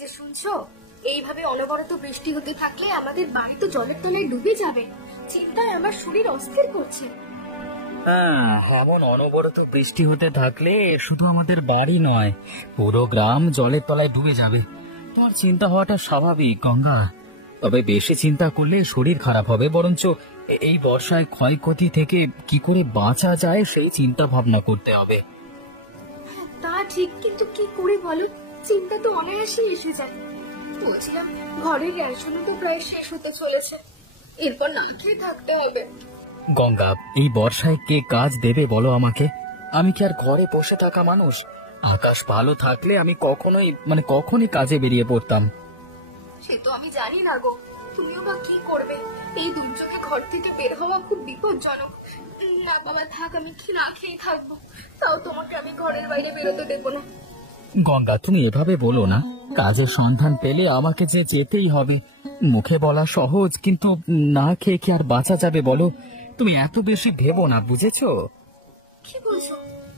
যে শুনছো, এইভাবে অনবরত বৃষ্টি হতে থাকলে আমাদের বাড়ি তো জলের তলায় ডুবে যাবে। চিন্তায় আমার শরীর অস্থির করছে। এমন অনবরত বৃষ্টি হতে থাকলে শুধু আমাদের বাড়ি নয়, পুরো গ্রাম জলের তলায় ডুবে যাবে। তোমার চিন্তা হওয়াটা স্বাভাবিক গঙ্গা, তবে বেশি চিন্তা করলে শরীর খারাপ হবে। বরঞ্চ এই বর্ষায় ক্ষয়ক্ষতি থেকে কি করে বাঁচা যায় সেই চিন্তা ভাবনা করতে হবে। তা ঠিক, কিন্তু কি করে বলো, চিন্তা তো অনায়াসেই এসে যায়। বলছিলাম, ঘরের রেশনও তো প্রায় শেষ হতে চলেছে, এরপর না খেয়ে থাকতে হবে। গঙ্গা, এই বর্ষায় কে কাজ দেবে বলো আমাকে? আমি কি আর ঘরে বসে থাকা মানুষ? আকাশ ভালো থাকলে আমি কখনই কাজে বেরিয়ে পড়তাম। সে তো আমি জানি না গো, তুমিও বা কি করবে? এই দুর্যোগে ঘর থেকে বের হওয়া খুব বিপজ্জনক। না বাবা থাক, আমি না খেয়ে থাকবো, তাও তোমাকে আমি ঘরের বাইরে বেরোতে দেবো না। গঙ্গা, তুমি এভাবে বলো না। কাজের সন্ধান পেলে আমাকে যে যেতেই হবে। মুখে বলা সহজ, কিন্তু না খেয়ে কি আর বাঁচা যাবে বলো? তুমি এত বেশি ভেবো না, বুঝেছো? কি বলছো?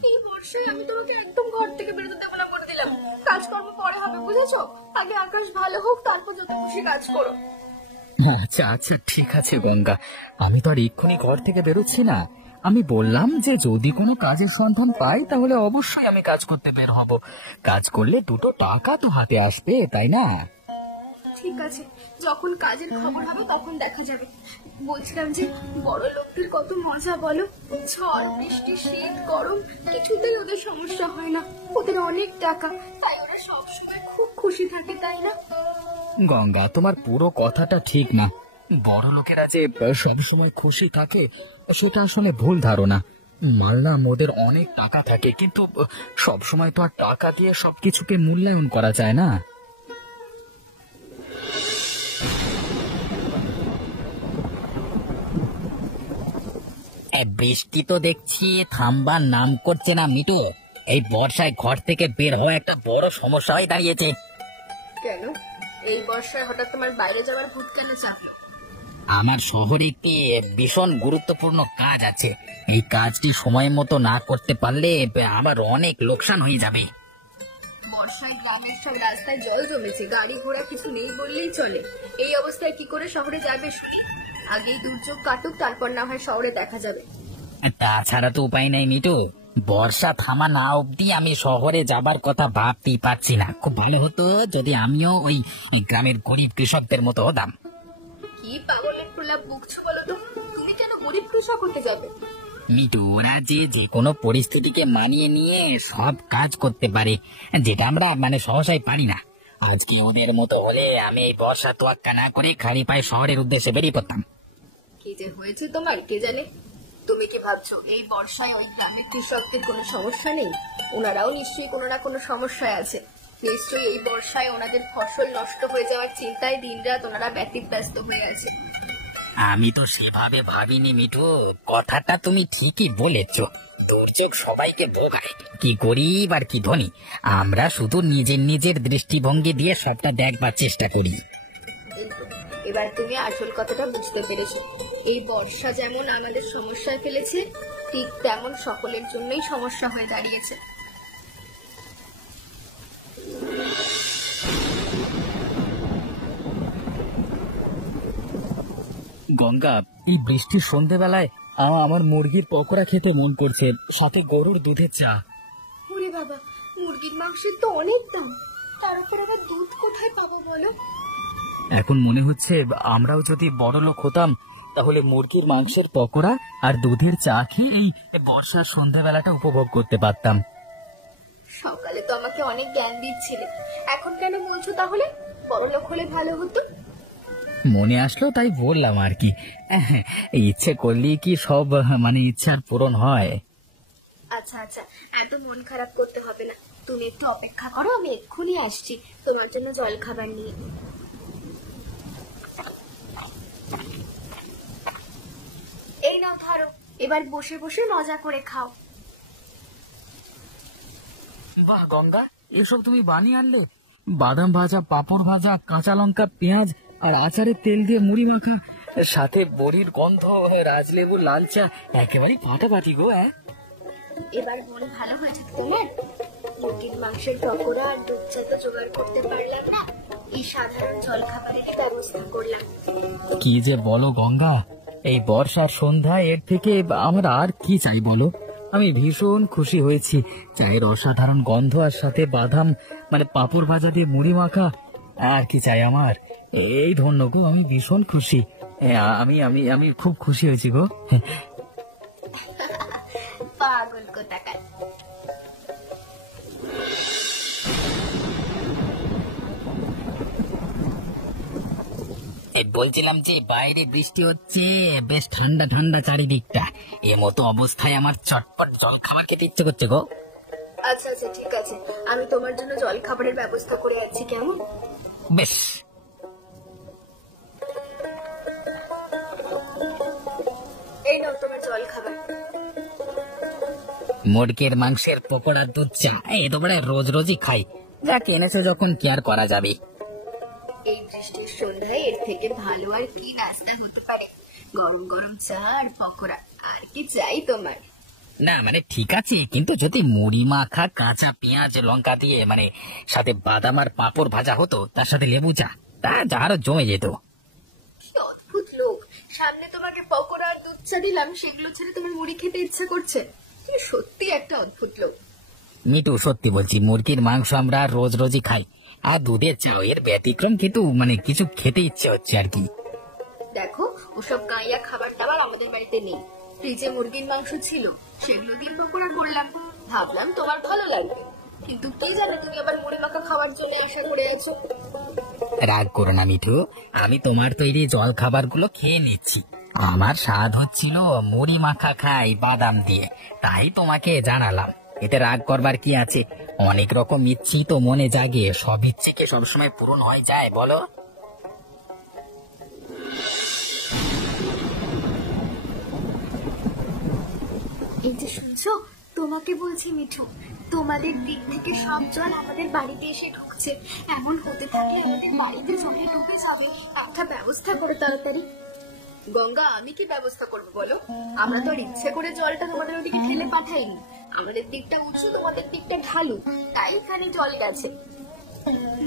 এই বর্ষায় আমি তোমাকে একদম ঘর থেকে বেরোতে দেবো না বলে দিলাম। কাজকর্ম পরে হবে, বুঝেছো? আগে আকাশ ভালো হোক, তারপর যত খুশি কাজ করো। আচ্ছা আচ্ছা, ঠিক আছে গঙ্গা, আমি তো আর এক্ষুনি ঘর থেকে বেরোচ্ছি না। আমি বললাম যে যদি কোনো কাজের সন্ধান পাই তাহলে অবশ্যই আমি কাজ করতে বের হব। কাজ করলে দুটো টাকা তো হাতে আসবে, তাই না? ঠিক আছে, যখন কাজের খবর হবে তখন দেখা যাবে। বলছিলাম যে, বড় লোকদের কত মজা বলো। ঝড় বৃষ্টি শীত গরম কিছুতেই ওদের সমস্যা হয় না। ওদের অনেক টাকা, তাই ওরা সবসময় খুব খুশি থাকে, তাই না? গঙ্গা, তোমার পুরো কথাটা ঠিক না। বড় লোকেরা যে সবসময় খুশি থাকে সেটা আসলে ভুল ধারণা। মানলাম ওদের অনেক টাকা থাকে, কিন্তু সবসময় তো আর টাকা দিয়ে সবকিছুকে মূল্যায়ন করা যায় না। বৃষ্টি তো দেখছি থামবার নাম করছে না মিটু। এই বর্ষায় ঘর থেকে বের হওয়া একটা বড় সমস্যা হয়ে দাঁড়িয়েছে। কেন এই বর্ষায় হঠাৎ তোমার বাইরে যাওয়ার ভূত কেন চাপলো? আমার শহরে একটি ভীষণ গুরুত্বপূর্ণ কাজ আছে। এই কাজটি সময় মতো না করতে পারলে আমার অনেক লোকসান হয়ে যাবে। বর্ষায় গ্রামের সব রাস্তায় জল জমেছে, গাড়ি ঘোড়া কিছু নেই বললেই চলে। এই অবস্থায় কি করে শহরে যাবে শুনি? আগেই দুর্যোগ কাটুক, তারপর না হয় শহরে দেখা যাবে। তাছাড়া তো উপায় নাই মিটু। বর্ষা থামা না অবধি আমি শহরে যাবার কথা ভাবতেই পারছি না। খুব ভালো হতো যদি আমিও ওই গ্রামের গরিব কৃষকদের মতো হতাম। কি পাগলের প্রলাপ বকছো বলো তো? তুমি কেন গরিব কৃষক হতে যাবে? মিটু, ওরা যে কোনো পরিস্থিতিকে মানিয়ে নিয়ে সব কাজ করতে পারে, যেটা আমরা সহসাই পারি না। আজকে ওদের মতো হলে আমি এই বর্ষা তোয়াক্কা না করে খালি পায়ে শহরের উদ্দেশ্যে বেরিয়ে পড়তাম। কি যে হয়েছে তোমার কে জানে? তুমি কি ভাবছো এই বর্ষায় ওই গ্রামের কৃষকদের কোনো সমস্যা নেই? ওনারাও নিশ্চয়ই কোনো না কোনো সমস্যায় আছে। নিশ্চয়ই এই বর্ষায় ওনাদের ফসল নষ্ট হয়ে যাওয়ার চিন্তায় দিনরাত ওনারা ব্যতিব্যস্ত হয়ে আছে। আমি তো সেভাবে ভাবিনি মিঠু, কথাটা তুমি ঠিকই বলেছ। দুর্যোগ সবাইকে ভোগায়, কি গরিব আর কি ধনী। আমরা শুধু নিজের নিজের দৃষ্টিভঙ্গি দিয়ে সবটা দেখবার চেষ্টা করি। এবার তুমি আসল কথাটা বুঝতে পেরেছো। এই বর্ষা যেমন আমাদের সমস্যায় ফেলেছে, ঠিক তেমন সকলের জন্যই সমস্যা হয়ে দাঁড়িয়েছে। গঙ্গা, এই বৃষ্টির সন্ধ্যেবেলায় আমার মুরগির পকোড়া খেতে মন করছে, সাথে গরুর দুধের চা। ওরে বাবা, মুরগির মাংসের তো অনেক দাম, তার উপর আবার দুধ কোথায় পাবো বলো? এখন মনে হচ্ছে আমরাও যদি বড় লোক হতাম তাহলে মুরগির মাংসের পকোড়া আর দুধের চা খেয়ে এই বর্ষার সন্ধ্যাবেলাটা উপভোগ করতে পারতাম। সকালে তো আমাকে অনেক জ্ঞান দিচ্ছিলে, এখন কেন বলছো তাহলে বড়লোক হলে ভালো হতো? মনে আসলো তাই বললাম আর কি। ইচ্ছে করলেই কি সব ইচ্ছার পূরণ হয়? আচ্ছা আচ্ছা, এত মন খারাপ করতে হবে না। তুমি একটু অপেক্ষা করো, আমি এক্ষুনি আসছি তোমার জন্য জল খাবার নিয়ে। এই নাও ধরো, এবার বসে বসে মজা করে খাও। বাহ গঙ্গা, এসব তুমি বানিয়ে আনলে? বাদাম ভাজা, পাঁপড় ভাজা, কাঁচা লঙ্কা, পেঁয়াজ আর আচারের তেল দিয়ে মুড়ি মাখা, সাথে বড়ির গন্ধ, রাজলেবু, লাল চা, একেবারে ফাটাফাটি গো। এবার মন ভালো হয়েছে তোমার? মুরগির মাংসের পকোড়া আর দুধ চা তো জোগাড় করতে পারলাম না, এই সাধারণ জলখাবারেরই ব্যবস্থা করলাম। কি যে বলো গঙ্গা, এই বর্ষার সন্ধ্যায় এর থেকে আমার আর কি চাই বলো। আমি ভীষণ খুশি হয়েছি। চায়ের অসাধারণ গন্ধ আর সাথে বাদাম মানে পাঁপড় ভাজা দিয়ে মুড়ি মাখা, আর কি চাই আমার। এই ধন্য গো, আমি ভীষণ খুশি। আমি আমি আমি খুব খুশি হয়েছি গো। পাগল কোথাকার। বলছিলাম যে বাইরে বৃষ্টি হচ্ছে, বেশ ঠান্ডা ঠান্ডা চারিদিকটা। এ মতো অবস্থায় আমার চটপট জল খাবার খেতে ইচ্ছে করছে গো। আচ্ছা আচ্ছা ঠিক আছে, আমি তোমার জন্য জল খাবারের ব্যবস্থা করে যাচ্ছি, কেমন? বেশ। এই নাও তোমার জল খাবার। মুরগির মাংসের পকোড়া দুধ চা, এই তো বড় রোজ রোজই খাই। যাকে এনেছে যখন কি আর করা যাবে। এই বৃষ্টির সন্ধ্যায় এর থেকে ভালো আর কি নাস্তা হতে পারে? গরম গরম চা আর পকোড়া, আর কি চাই তোমার? না মানে ঠিক আছে, কিন্তু যদি মুড়ি মাখা কাঁচা পেঁয়াজ লঙ্কা দিয়ে মানে সাথে বাদাম আর পাঁপড় ভাজা হতো, তার সাথে লেবু চা, তা আরো জমে যেত। কি অদ্ভুত লোক! সামনে তোমাকে পকোড়া আর দুধ চা দিলাম, সেগুলো ছেড়ে তোমার মুড়ি খেতে ইচ্ছা করছে। তুমি সত্যি একটা অদ্ভুত লোক। মিটু, সত্যি বলছি, মুরগির মাংস আমরা রোজ রোজই খাই, আর দুধের চা এর ব্যতিক্রম, কিন্তু মানে কিছু খেতে ইচ্ছে হচ্ছে আর কি। দেখো, ওসব গাঁইয়া খাবার দাবার আমাদের বাড়িতে নেই। ফ্রিজে মুরগির মাংস ছিল, সেগুলো দিয়ে পকোড়া করলাম, ভাবলাম তোমার ভালো লাগবে। কিন্তু কি জানো, তুমি আবার মুড়ি মাখা খাওয়ার জন্য আশা করে আছো। রাগ করো না মিঠু, আমি তোমার তৈরি জল খাবার গুলো খেয়ে নিচ্ছি। আমার স্বাদ হচ্ছিল মুড়ি মাখা খাই বাদাম দিয়ে, তাই তোমাকে জানালাম। এতে রাগ করবার কি আছে? অনেক রকম ইচ্ছি তো মনে জাগে, সব ইচ্ছে কি সবসময় পূরণ হয়ে যায় বলো? এই যে শুনছো, তোমাকে বলছি মিঠু, তোমাদের দিক থেকে সব জল আমাদের বাড়িতে এসে ঢুকছে। এমন হতে থাকলে আমাদের বাড়িতে জলে ডুবে যাবে। একটা ব্যবস্থা করে তাড়াতাড়ি। গঙ্গা, আমি কি ব্যবস্থা করবো বলো? আমরা তো আর ইচ্ছে করে জলটা তোমাদের ওদিকে ঠেলে পাঠাইনি। আমাদের দিকটা উঁচু, তোমাদের দিকটা ঢালু, তাই এখানে জল গেছে।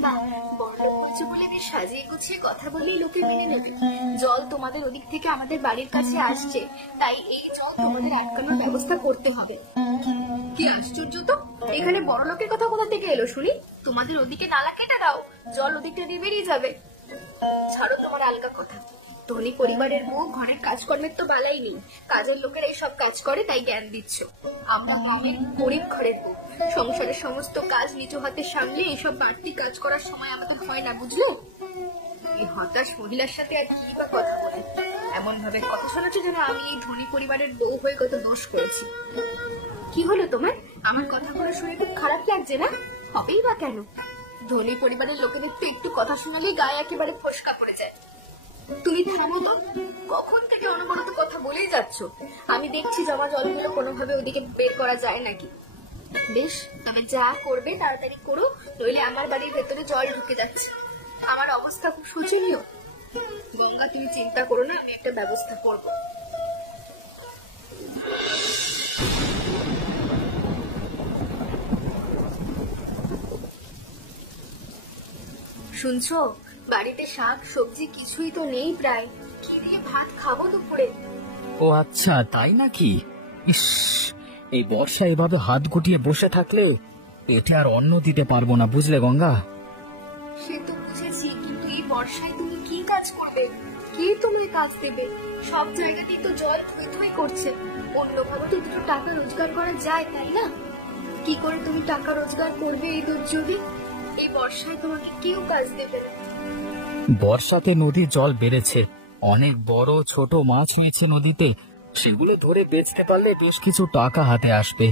না, বড়লোক বলছে বলে বেশ সাজিয়ে গুছিয়ে কথা বলেই লোকে মেনে নেবে। জল তোমাদের ওদিক থেকে আমাদের বাড়ির কাছে আসছে, তাই এই জল তোমাদের আটকানোর ব্যবস্থা করতে হবে। কি আশ্চর্য তো, এখানে বড়লোকের কথা কোথা থেকে এলো শুনি? তোমাদের ওদিকে নালা কেটে দাও, জল ওদিকটা দিয়ে বেরিয়ে যাবে। ছাড়ো তোমার আলগা কথা। ধনী পরিবারের বউ, ঘরের কাজকর্মের তো বালাই নেই। কাজের লোকেরা এই সব কাজ করে, তাই জ্ঞান দিচ্ছ। আমরা গরিব ঘরের বউ, সংসারের সমস্ত কাজ নিচু হাতে সামলে এইসব বাড়তি কাজ করার সময় আমাদের হয় না, বুঝলে? এই হতাশ মহিলার সাথে আর কি বা কথা বলে? এমন ভাবে কথা শোনাচ্ছে যেন আমি এই ধনী পরিবারের বউ হয়ে কত দোষ করেছি। কি হলো তোমার? আমার কথাগুলো শুনে খুব খারাপ লাগছে না? হবেই বা কেন? ধনী পরিবারের লোকেদের তো একটু কথা শোনালেই গায়ে একেবারে ফসকা পড়ে যায়। তুমি থামো তো, কখন থেকে অনবরত কথা বলেই যাচ্ছ। আমি দেখছি জমা জলগুলো কোনোভাবে ওদিকে বের করা যায় নাকি। বেশ, তবে যা করবে তাড়াতাড়ি করো, নইলে আমার বাড়ির ভেতরে জল ঢুকে যাচ্ছে। আমার অবস্থা খুব শোচনীয়। গঙ্গা, তুমি চিন্তা করো না, আমি একটা ব্যবস্থা করব। শুনছো, বাড়িতে শাক সবজি কিছুই তো নেই প্রায়। কি দিয়ে ভাত খাবো দুপুরে? ও আচ্ছা, তাই নাকি? ইস, এই বর্ষা এভাবে হাত গুটিয়ে বসে থাকলে পেটে আর অন্ন দিতে পারবো না, বুঝলে গঙ্গা? সে তো বুঝেছি, কিন্তু এই বর্ষায় তুমি কি কাজ করবে? কে তোমায় কাজ দেবে? সব জায়গাতেই তো জল থই থই করছে। অন্যভাবে তো দুটো টাকা রোজগার করা যায়, তাই না? কি করে তুমি টাকা রোজগার করবে এই দুর্যোগে? এই বর্ষায় তোমাকে কেউ কাজ দেবে না। বর্ষাতে নদীর জল বেড়েছে, অনেক বড় ছোট মাছ হয়েছে নদীতে, সেগুলো ধরে বেচতে পারলে বেশ কিছু টাকা হাতে আসবে।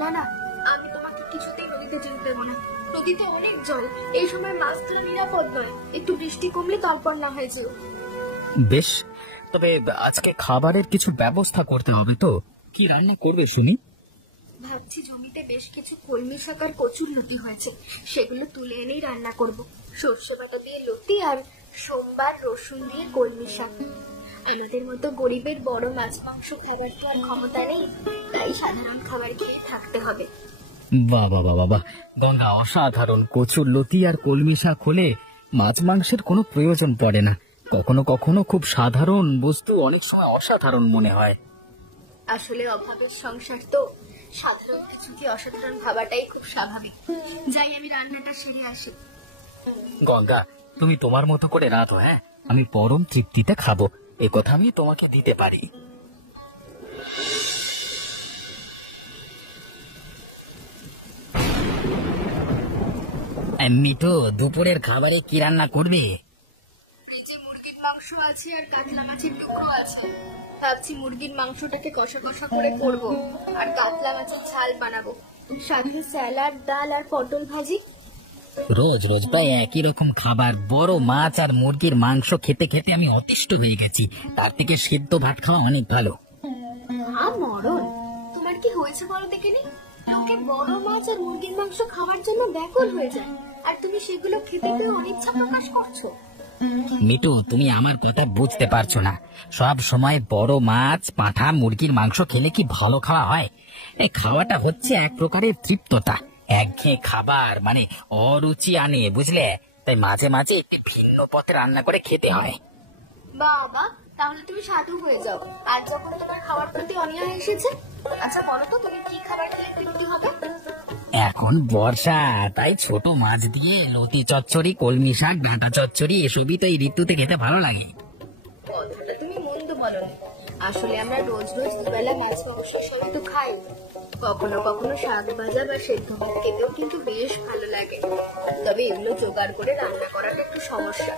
না না, আমি তোমাকে কিছুতেই নদীতে যেতে দেবো না। নদীতে অনেক জল, এই সময় মাছ ধরা নিরাপদ নয়। একটু বৃষ্টি কমলে তারপর না হয় যেও। বেশ, তবে আজকে খাবারের কিছু ব্যবস্থা করতে হবে তো। কি রান্না করবে শুনি? ভাবছি জমিতে বেশ কিছু কলমি শাক আর কচুর লতি হয়েছে, সেগুলো তুলে এনেই রান্না করব। সর্ষে বাটা দিয়ে লতি আর সোমবার রসুন দিয়ে কলমি শাক। আমাদের মতো গরিবের বড় মাছ মাংস খাবার তো আর ক্ষমতা নেই, তাই সাধারণ খাবার খেয়ে থাকতে হবে। বাবা বাবা বাবা, গঙ্গা অসাধারণ! কচুর লতি আর কলমি শাক হলে মাছ মাংসের কোনো প্রয়োজন পড়ে না। কখনো কখনো খুব সাধারণ বস্তু অনেক সময় অসাধারণ মনে হয়। আসলে অভাবের সংসার তো, সাধারণ কিছুকে অসাধারণ ভাবাটাই খুব স্বাভাবিক। যাই, আমি রান্নাটা সেরে আসি। গঙ্গা, তুমি তোমার মতো করে রাঁধো, হ্যাঁ? আমি পরম তৃপ্তিতে খাবো, এ কথা আমি তোমাকে দিতে পারি। মিঠু, দুপুরের খাবারে কি রান্না করবে? ফ্রিজে মুরগির মাংস আছে আর কাতলা মাছের টুকরো আছে। ভাবছি মুরগির মাংসটাকে কষা কষা করে করব, আর কাতলা মাছের ঝাল বানাবো, সাথে স্যালাড, ডাল আর পটল ভাজি। রোজ রোজ প্রায় একই রকম খাবার। বড় মাছ আর মুরগির মাংস খেতে খেতে আমি অতিষ্ঠ হয়ে গেছি। তার থেকে সেদ্ধ ভাত খাওয়া অনেক ভালো। মরণ, তোমার কি হয়েছে বলো দেখিনি? লোকে বড় মাছ আর মুরগির মাংস খাওয়ার জন্য ব্যাকুল হয়ে যায়, আর তুমি সেগুলো খেতে পেয়ে অনিচ্ছা প্রকাশ করছো। মিঠু, তুমি আমার কথা বুঝতে পারছো না। সব সময় বড় মাছ, পাঁঠা, মুরগির মাংস খেলে কি ভালো খাওয়া হয়? এই খাওয়াটা হচ্ছে এক প্রকারের তৃপ্ততা। একঘেয়ে খাবার মানে অরুচি আনে, বুঝলে? তাই মাঝে মাঝে একটু ভিন্ন পথে রান্না করে খেতে হয়। বাবা, তাহলে তুমি সাধু হয়ে যাও। আর যখন তোমার খাওয়ার প্রতি অনীহা এসেছে, আচ্ছা বলো তো, তুমি কি খাবার খেলে তৃপ্তি হবে? এখন বর্ষা, তাই ছোট মাছ দিয়ে লতি চচ্চড়ি, কলমি শাক, ডাঁটা চচ্চড়ি এসবই তো এই ঋতুতে খেতে ভালো লাগে। কথাটা তুমি মন্দ বলনি। আসলে আমরা রোজ রোজ দুবেলা মাছ মাংস সবই তো খাই। কখনো কখনো শাক ভাজা বা সেদ্ধ ভাত খেতেও কিন্তু বেশ ভালো লাগে। তবে এগুলো জোগাড় করে রান্না করাটা একটু সমস্যা।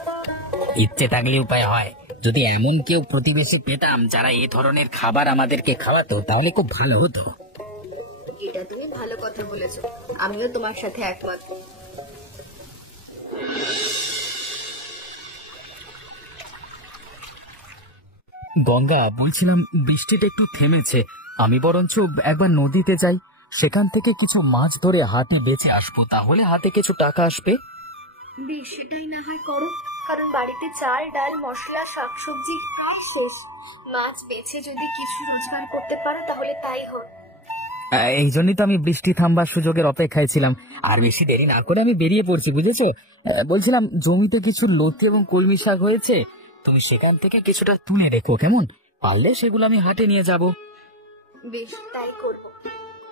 ইচ্ছে থাকলে উপায় হয়। যদি এমন কেউ প্রতিবেশী পেতাম যারা এই ধরনের খাবার আমাদেরকে খাওয়াতো, তাহলে খুব ভালো হতো। এটা তুমি ভালো কথা বলেছো, আমিও তোমার সাথে একমত। গঙ্গা, বলছিলাম বৃষ্টিটা একটু থেমেছে, আমি বরঞ্চ একবার নদীতে যাই, সেখান থেকে কিছু মাছ ধরে হাটে বেচে আসবো, তাহলে হাতে কিছু টাকা আসবে। বেশ, সেটাই না হয় করো, কারণ বাড়িতে চাল, ডাল, মশলা, শাকসবজি প্রায় শেষ। মাছ বেছে যদি কিছু রোজগার করতে পারো তাহলে তাই হোক। এই জন্যই তো আমি বৃষ্টি থামবার সুযোগের অপেক্ষায় ছিলাম। আর বেশি দেরি না করে আমি বেরিয়ে পড়ছি, বুঝেছো? বলছিলাম, জমিতে কিছু লতি এবং কলমি শাক হয়েছে, তুমি সেখান থেকে কিছুটা তুলে রেখো, কেমন? পারলে সেগুলো আমি হাটে নিয়ে যাব। বেশ, তাই করবো।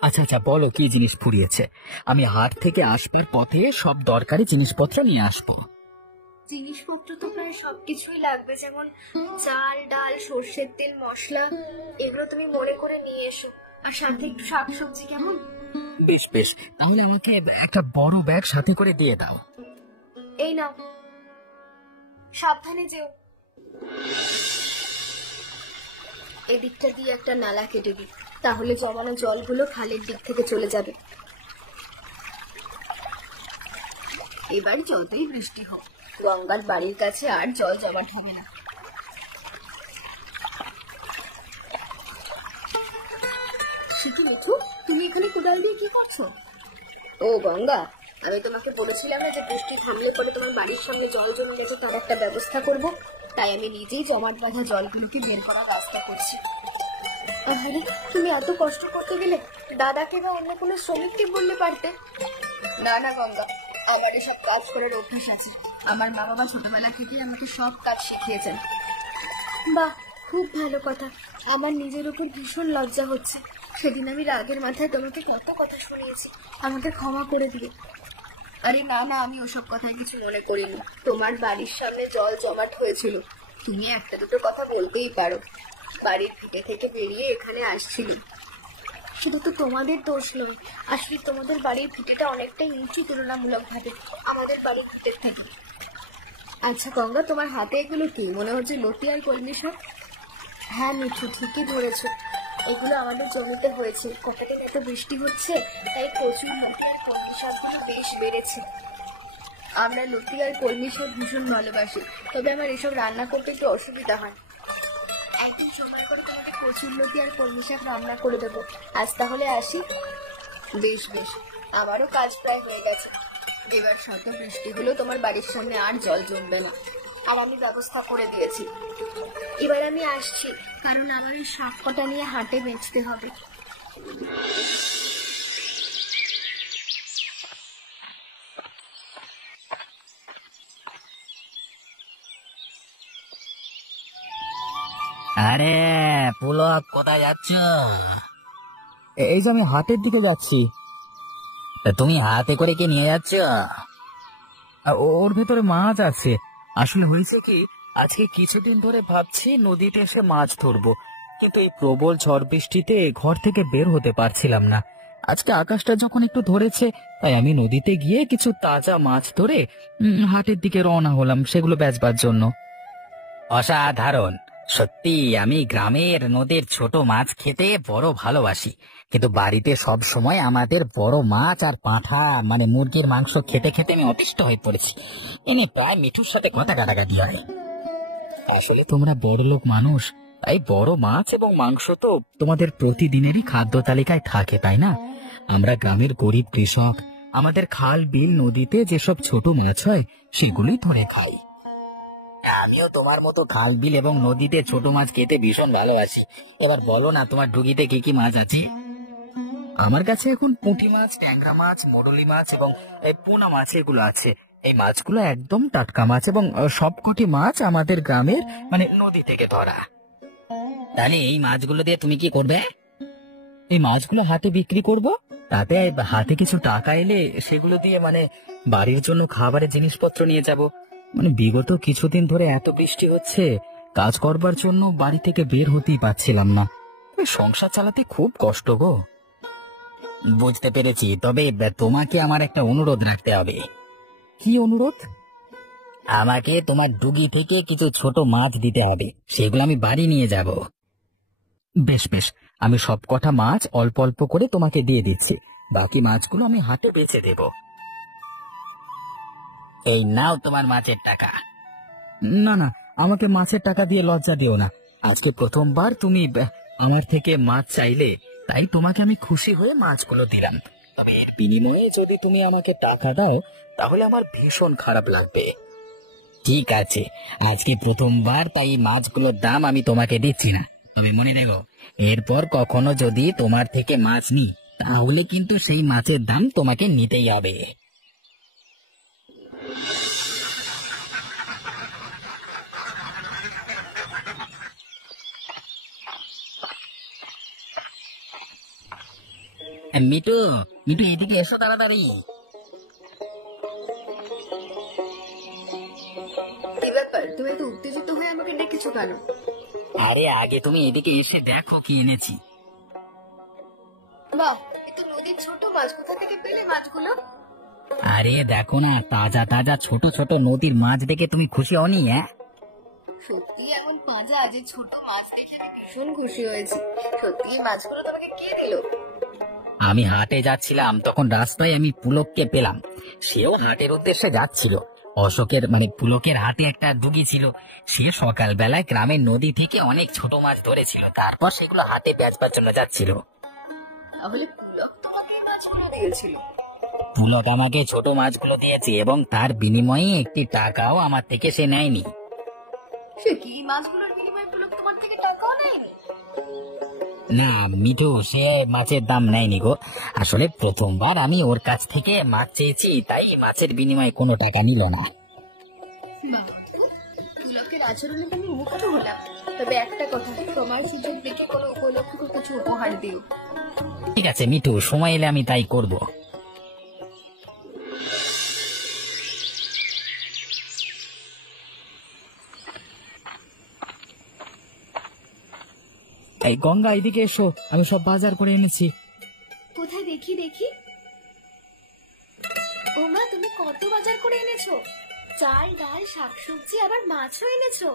আচ্ছা আচ্ছা, বলো কি জিনিস ফুরিয়েছে? আমি হাট থেকে আসবার পথে সব দরকারি জিনিসপত্র নিয়ে আসবো। জিনিসপত্র তো প্রায় সবকিছুই লাগবে, যেমন চাল, ডাল, সর্ষের তেল, মশলা, এগুলো তুমি মনে করে নিয়ে এসো। আর সাথে একটু শাকসবজি, কেমন? বেশ বেশ, তাহলে আমাকে একটা বড় ব্যাগ সাথে করে দিয়ে দাও। এই নাও, সাবধানে যেও। এদিকটা দিয়ে একটা নালা কেটে দিই, তাহলে জমানো জলগুলো খালের দিক থেকে চলে যাবে। এবার যতই বৃষ্টি হোক, গঙ্গার বাড়ির কাছে আর জল জমাট হবে না। সেতু মিঠু, তুমি এখানে কোদাল দিয়ে কি করছো? ও গঙ্গা, আমি তোমাকে বলেছিলাম না যে বৃষ্টি থামলে পরে তোমার বাড়ির সামনে জল জমে গেছে, তার একটা ব্যবস্থা করব। তাই আমি নিজেই জমাট বাঁধা জলগুলোকে বের করার রাস্তা করছি। আরে, তুমি এত কষ্ট করতে গেলে দাদাকে বা অন্য কোনো শ্রমিককে বললে পারতে। না না গঙ্গা, আমার এসব কাজ করার অভ্যাস আছে। আমার মা বাবা ছোটবেলা থেকে আমাকে সব কাজ শিখিয়েছেন। বাহ, খুব ভালো কথা। আমার নিজের উপর ভীষণ লজ্জা হচ্ছে। সেদিন আমি রাগের মাথায় তোমাকে কত কথা শুনিয়েছি, আমাকে ক্ষমা করে দিও। আরে না না, আমি ওসব কথায় কিছু মনে করিনি। তোমার বাড়ির সামনে জল জমাট হয়েছিল, তুমি একটা দুটো কথা বলতেই পারো। বাড়ির ভিটে থেকে বেরিয়ে এখানে আসছিলি। শুধু তো তোমাদের দোষ নেই, আসলে তোমাদের বাড়ির ভিটেটা অনেকটাই উঁচু তুলনামূলক ভাবে আমাদের বাড়ির ভিটের থেকে। আচ্ছা গঙ্গা, তোমার হাতে এগুলো কি? মনে হচ্ছে লতি আর কলমি শাক। হ্যাঁ মিঠু, ঠিকই ধরেছো, এগুলো আমাদের জমিতে হয়েছে। কতদিন এত বৃষ্টি হচ্ছে, তাই প্রচুর লতি আর কলমি শাকগুলো বেশ বেড়েছে। আমরা লতি আর কলমি শাক ভীষণ ভালোবাসি, তবে আমার এসব রান্না করতে একটু অসুবিধা হয়। একদিন সময় করে তোমাকে কচুর লতি আর কলমি শাক রান্না করে দেবো। আজ তাহলে আসি। বেশ বেশ, আমারও কাজ প্রায় হয়ে গেছে। এবার শত বৃষ্টি হলেও তোমার বাড়ির সামনে আর জল জমবে না, আর আমি ব্যবস্থা করে দিয়েছি। এবার আমি আসছি, কারণ আমার এই শাক কটা নিয়ে হাটে বেচতে হবে। আরে পুলক, কোথায় যাচ্ছ? এই যে আমি হাটের দিকে যাচ্ছি। তুমি হাতে করে কি নিয়ে যাচ্ছ? ওর ভেতরে মাছ আছে। আসলে হয়েছে কি, আজকে কিছুদিন ধরে ভাবছি নদীতে এসে মাছ ধরবো, কিন্তু এই প্রবল ঝড় বৃষ্টিতে ঘর থেকে বের হতে পারছিলাম না। আজকে আকাশটা যখন একটু ধরেছে, তাই আমি নদীতে গিয়ে কিছু তাজা মাছ ধরে হাটের দিকে রওনা হলাম সেগুলো বেচবার জন্য। অসাধারণ! সত্যি আমি গ্রামের নদীর ছোট মাছ খেতে বড় ভালোবাসি, কিন্তু বাড়িতে সব সময় আমাদের বড় মাছ আর পাঁঠা মানে মুরগির মাংস খেতে খেতে আমি অতিষ্ঠ হয়ে পড়েছি। এনে প্রায় মিঠুর সাথে কথা কাটাকাটি হয়। আসলে তোমরা বড় লোক মানুষ, তাই বড় মাছ এবং মাংস তো তোমাদের প্রতিদিনেরই খাদ্য তালিকায় থাকে, তাই না? আমরা গ্রামের গরিব কৃষক, আমাদের খাল বিল নদীতে যেসব ছোট মাছ হয় সেগুলোই ধরে খাই। আমিও তোমার মতো খাল বিল এবং নদীতে ছোট মাছ খেতে ভীষণ ভালোবাসি। এবার বলো না, তোমার ডুগিতে কি কি মাছ আছে? আমার কাছে এখন পুঁটি মাছ, ট্যাংরা মাছ, মোরলি মাছ এবং এই পোনা মাছ এগুলো আছে। এই মাছগুলো একদম টাটকা মাছ এবং সবকটি মাছ আমাদের গ্রামের মানে নদী থেকে ধরা। তাহলে এই মাছগুলো দিয়ে তুমি কি করবে? এই মাছগুলো হাটে বিক্রি করব, তাতে হাতে কিছু টাকা এলে সেগুলো দিয়ে মানে বাড়ির জন্য খাবারের জিনিসপত্র নিয়ে যাব। মানে বিগত কিছুদিন ধরে এত বৃষ্টি হচ্ছে, কাজ করবার জন্য বাড়ি থেকে বের হতেই পারছিলাম না। সংসার চালাতে খুব কষ্ট গো। বুঝতে পেরেছি, তবে তোমাকে আমার একটা অনুরোধ রাখতে হবে। কি অনুরোধ? আমাকে তোমার ডুগি থেকে কিছু ছোট মাছ দিতে হবে, সেগুলো আমি বাড়ি নিয়ে যাব। বেশ বেশ, আমি সব কটা মাছ অল্প অল্প করে তোমাকে দিয়ে দিচ্ছি, বাকি মাছগুলো আমি হাটে বেচে দেব। এই নাও তোমার মাছের টাকা। না না, আমাকে মাছের টাকা দিয়ে লজ্জা দিও না। আজকে প্রথমবার তুমি আমার থেকে মাছ চাইলে, তাই তোমাকে আমি খুশি হয়ে মাছগুলো দিলাম। তবে এর বিনিময়ে যদি তুমি আমাকে টাকা দাও, তাহলে আমার ভীষণ খারাপ লাগবে। ঠিক আছে, আজকে প্রথমবার, তাই মাছগুলোর দাম আমি তোমাকে দিচ্ছি না। তুমি মনে রেখো, এরপর কখনো যদি তোমার থেকে মাছ নিই, তাহলে কিন্তু সেই মাছের দাম তোমাকে নিতেই হবে। মিটু, মিটু, এদিকে এসো তাড়াতাড়ি। কি ব্যাপার, তুমি এত উত্তেজিত হয়ে আমাকে ডেকেছো কেন? আরে আগে তুমি এদিকে এসে দেখো কি এনেছি। বাহ, এ তো নদীর ছোট মাছ। কোথা থেকে পেলে মাছগুলো? আরে দেখো না, তাজা তাজা ছোট ছোট নদীর মাছ দেখে তুমি খুশি হওনি? হ্যাঁ, সত্যি এমন তাজা যে ছোট মাছ দেখে আমি ভীষণ খুশি হয়েছি। সত্যি এই মাছগুলো তোমাকে কে দিল? আমি হাটে যাচ্ছিলাম, তখন রাস্তায় আমি পুলককে পেলাম। সেও হাটের উদ্দেশ্যে যাচ্ছিল। অশোকের মানে পুলকের হাতে একটা ডুগি ছিল। সে সকালবেলায় গ্রামের নদী থেকে অনেক ছোট মাছ ধরেছিল, তারপর সেগুলো হাটে বেচবার জন্য যাচ্ছিল। তাহলে পুলক তোমাকে এই মাছগুলো দিয়েছিল? পুলক আমাকে ছোট মাছগুলো দিয়েছে এবং তার বিনিময়ে একটি টাকাও আমার থেকে সে নেয়নি। সে কি, এই মাছগুলোর বিনিময়ে পুলক তোমার থেকে টাকাও নেয়নি? না মিঠু, সে মাছের দাম নেয়নি গো। আসলে প্রথমবার আমি ওর কাছ থেকে মাছ চেয়েছি, তাই মাছের বিনিময়ে কোনো টাকা নিল না। বাবা, পুলকের আচরণে আমি মুগ্ধ হলাম। তবে একটা কথা, তোমার সুযোগ দেখে কোনো উপলক্ষে কিছু উপহার দিও। ঠিক আছে মিঠু, সময় এলে আমি তাই করব। এই গঙ্গা, এদিকে এসো, আমি সব বাজার করে এনেছি। কোথায় দেখি দেখি। ও মা, তুমি কত বাজার করে এনেছো? চাল, ডাল, শাকসবজি, আবার মাছও এনেছো?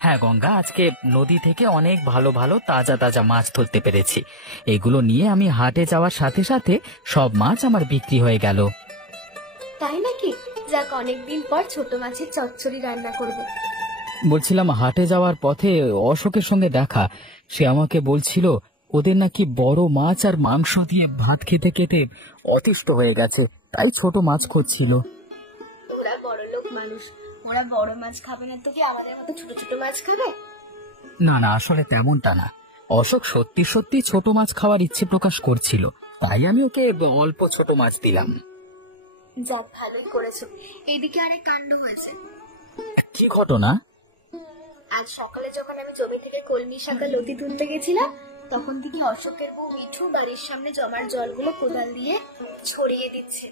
হ্যাঁ গঙ্গা, আজকে নদী থেকে অনেক ভালো ভালো তাজা তাজা মাছ ধরতে পেরেছি। এগুলো নিয়ে আমি হাটে যাওয়ার সাথে সাথে সব মাছ আমার বিক্রি হয়ে গেল। তাই নাকি? যাক, অনেকদিন পর ছোট মাছের চচ্চড়ি রান্না করব। বলছিলাম, হাটে যাওয়ার পথে অশোকের সঙ্গে দেখা। সে আমাকে বলছিল ওদের নাকি বড় মাছ আর মাংস দিয়ে ভাত খেতে খেতে অতিষ্ঠ হয়ে গেছে, তাই ছোট মাছ খুঁজছিল। ওরা বড় লোক মানুষ, ওরা বড় মাছ খাবে না তো কি আমাদের মতো ছোট ছোট মাছ খাবে? না না, আসলে তেমনটা না। অশোক সত্যি সত্যি ছোট মাছ খাওয়ার ইচ্ছে প্রকাশ করছিল, তাই আমি ওকে অল্প ছোট মাছ দিলাম। যাক, ভালোই করেছো। এইদিকে আরেক কাণ্ড হয়েছে। কি ঘটনা? আজ সকালে যখন আমি জমি থেকে কলমি শাকা লতি তুলতে গেছিলাম, তখন থেকে অশোকের বউ মিঠু বাড়ির সামনে জমার জলগুলো কোদাল দিয়ে ছড়িয়ে দিচ্ছে।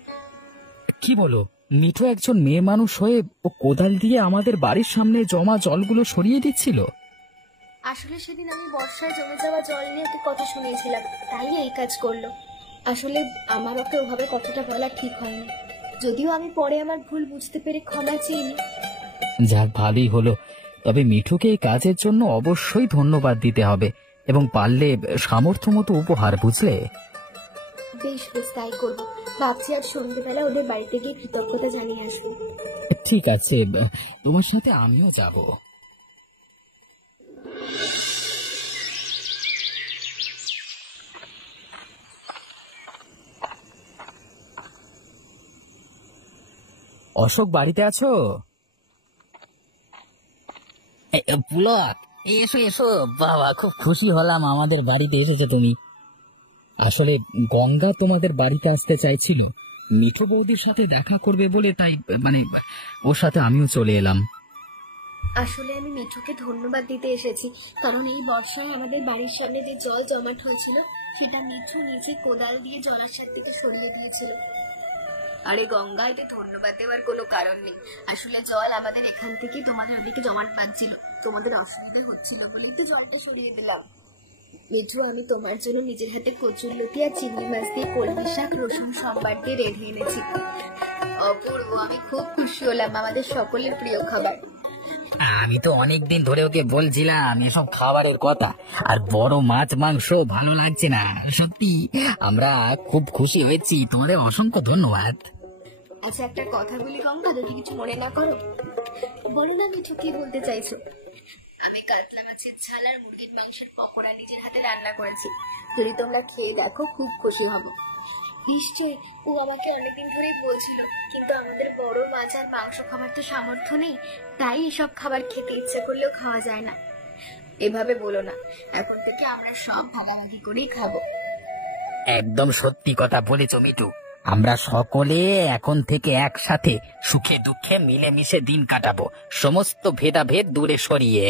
কি বলো, মিঠু একজন মেয়ে মানুষ হয়ে ও কোদাল দিয়ে আমাদের বাড়ির সামনে জমা জলগুলো সরিয়ে দিচ্ছিল? আসলে সেদিন আমি বর্ষায় জমে যাওয়া জল নিয়ে ওকে কথা শুনিয়েছিলাম, তাই এই কাজ করলো। আসলে আমার ওকে ওভাবে কথাটা বলা ঠিক হয়নি, যদিও আমি পরে আমার ভুল বুঝতে পেরে ক্ষমা চেয়ে নিই। যাক, ভালোই হলো। তবে মিঠুকে এই কাজের জন্য অবশ্যই ধন্যবাদ দিতে হবে, এবং পারলে সামর্থ্য মতো উপহার, বুঝলে? বেশ বেশ, তাই করবো। ভাবছি আর সন্ধ্যেবেলা ওদের বাড়িতে গিয়ে কৃতজ্ঞতা জানিয়ে আসবো। ঠিক আছে, তোমার সাথে আমিও যাব। অশোক, বাড়িতে আছো? পুলক, এসো এসো বাবা, খুব খুশি হলাম আমাদের বাড়িতে এসেছো তুমি। আসলে গঙ্গা তোমাদের বাড়িতে আসতে চাইছিল, মিঠু বৌদির সাথে দেখা করবে বলে, তাই মানে ওর সাথে আমিও চলে এলাম। আসলে আমি মিঠুকে ধন্যবাদ দিতে এসেছি, কারণ এই বর্ষায় আমাদের বাড়ির সামনে যে জল জমাট হয়েছিল সেটা মিঠু নিজে কোদাল দিয়ে জলাশয় থেকে সরিয়ে দিয়েছিল। আরে গঙ্গা, এতে ধন্যবাদ দেওয়ার কোনো কারণ নেই। আসলে জল আমাদের এখান থেকে তোমাদের ওদিকে জমাট বাঁধছিল, তোমাদের অসুবিধা হচ্ছিল বলেই তো জলটা সরিয়ে দিলাম। মিঠু, আমি তোমার জন্য নিজের হাতে কচুরলতি আর চিংড়ি মাছ দিয়ে কলমি শাক রসুন সম্বার দিয়ে রেঁধে এনেছি। অপূর্ব, আমি খুব খুশি হলাম, আমাদের সকলের প্রিয় খাবার। আমি তো অনেকদিন ধরে ওকে বলছিলাম এসব খাবারের কথা, আর বড় মাছ মাংস ভালো লাগছে না। সত্যি আমরা খুব খুশি হয়েছি, তোমাদের অসংখ্য ধন্যবাদ। আচ্ছা, একটা কথা বলি গঙ্গা, যদি কিছু মনে না করো। বলো না মিঠু, কি বলতে চাইছো? আমি কাতলা মাছের ঝাল আর মুরগির মাংসের পকোড়া নিজের হাতে রান্না করেছি, যদি তোমরা খেয়ে দেখো খুব খুশি হব। নিশ্চয়, ও আমাকে অনেকদিন ধরেই বলছিল, কিন্তু আমাদের বড় মাছ আর মাংস খাবার তো সামর্থ্য নেই, তাই এসব খাবার খেতে ইচ্ছে করলেও খাওয়া যায় না। এভাবে বলো না, এখন থেকে আমরা সব ভাগাভাগি করেই খাবো। একদম সত্যি কথা বলেছো মিঠু, আমরা সকলে এখন থেকে একসাথে সুখে দুঃখে মিলেমিশে দিন কাটাবো, সমস্ত ভেদাভেদ দূরে সরিয়ে।